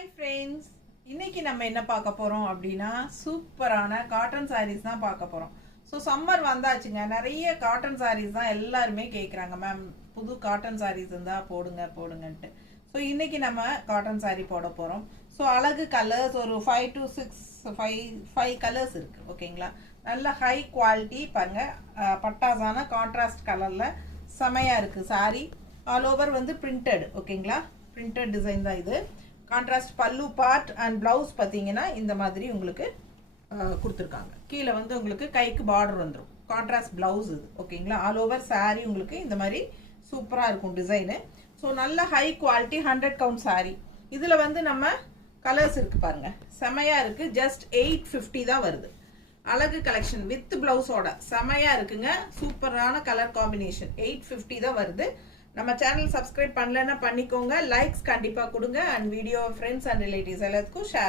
Hi friends, இன்னைக்கு நம்ம என்ன பார்க்க போகிறோம் அப்படின்னா சூப்பரான காட்டன் சாரீஸ் தான் பார்க்க போகிறோம். ஸோ சம்மர் வந்தாச்சுங்க, நிறைய காட்டன் சாரீஸ் தான் எல்லாருமே கேட்குறாங்க. மேம் புது காட்டன் சாரீஸ் இருந்தால் போடுங்கன்ட்டு. ஸோ இன்னைக்கு நம்ம காட்டன் சாரீ போட போகிறோம். ஸோ அழகு கலர்ஸ் ஒரு 5 to 6 கலர்ஸ் இருக்குது. ஓகேங்களா, நல்ல ஹை குவாலிட்டி பாருங்கள். பட்டாசான கான்ட்ராஸ்ட் கலரில் செமையாக இருக்குது சாரீ. ஆல் ஓவர் வந்து பிரிண்டட். ஓகேங்களா, பிரிண்டட் டிசைன் தான் இது. கான்ட்ராஸ்ட் பல்லு பார்ட் அண்ட் பிளவுஸ் பார்த்தீங்கன்னா இந்த மாதிரி உங்களுக்கு கொடுத்துருக்காங்க. கீழே வந்து உங்களுக்கு கைக்கு பார்டர் வந்துடும். கான்ட்ராஸ்ட் பிளவுஸ் இது. ஓகேங்களா, ஆல் ஓவர் சாரீ உங்களுக்கு இந்த மாதிரி சூப்பராக இருக்கும் டிசைனு. ஸோ நல்ல ஹை குவாலிட்டி 100 கவுண்ட் சாரீ. இதில் வந்து நம்ம கலர்ஸ் இருக்குது பாருங்கள், செமையாக இருக்குது. ஜஸ்ட் 850 தான் வருது. அழகு கலெக்ஷன் வித் பிளவுஸோட செமையாக இருக்குங்க. சூப்பரான கலர் காம்பினேஷன். 850 தான் வருது. நம்ம சேனல் சப்ஸ்கிரைப் பண்ணலன்னா பண்ணிக்கோங்க. லைக்ஸ் கண்டிப்பாக கொடுங்க. And video friends and relatives எல்லாத்துக்கும் ஷேர்